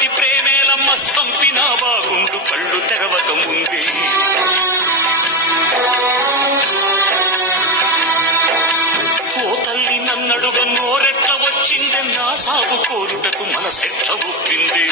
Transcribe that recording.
అటువంటి ప్రేమేలమ్మ సంపినా బాగుండు కళ్ళు తెరవక ముందే. ఓ తల్లి నన్నడుగ నోరెట్ల వచ్చిందే, నా సాగు కోరుటకు మనసెట్ల ఒప్పింది.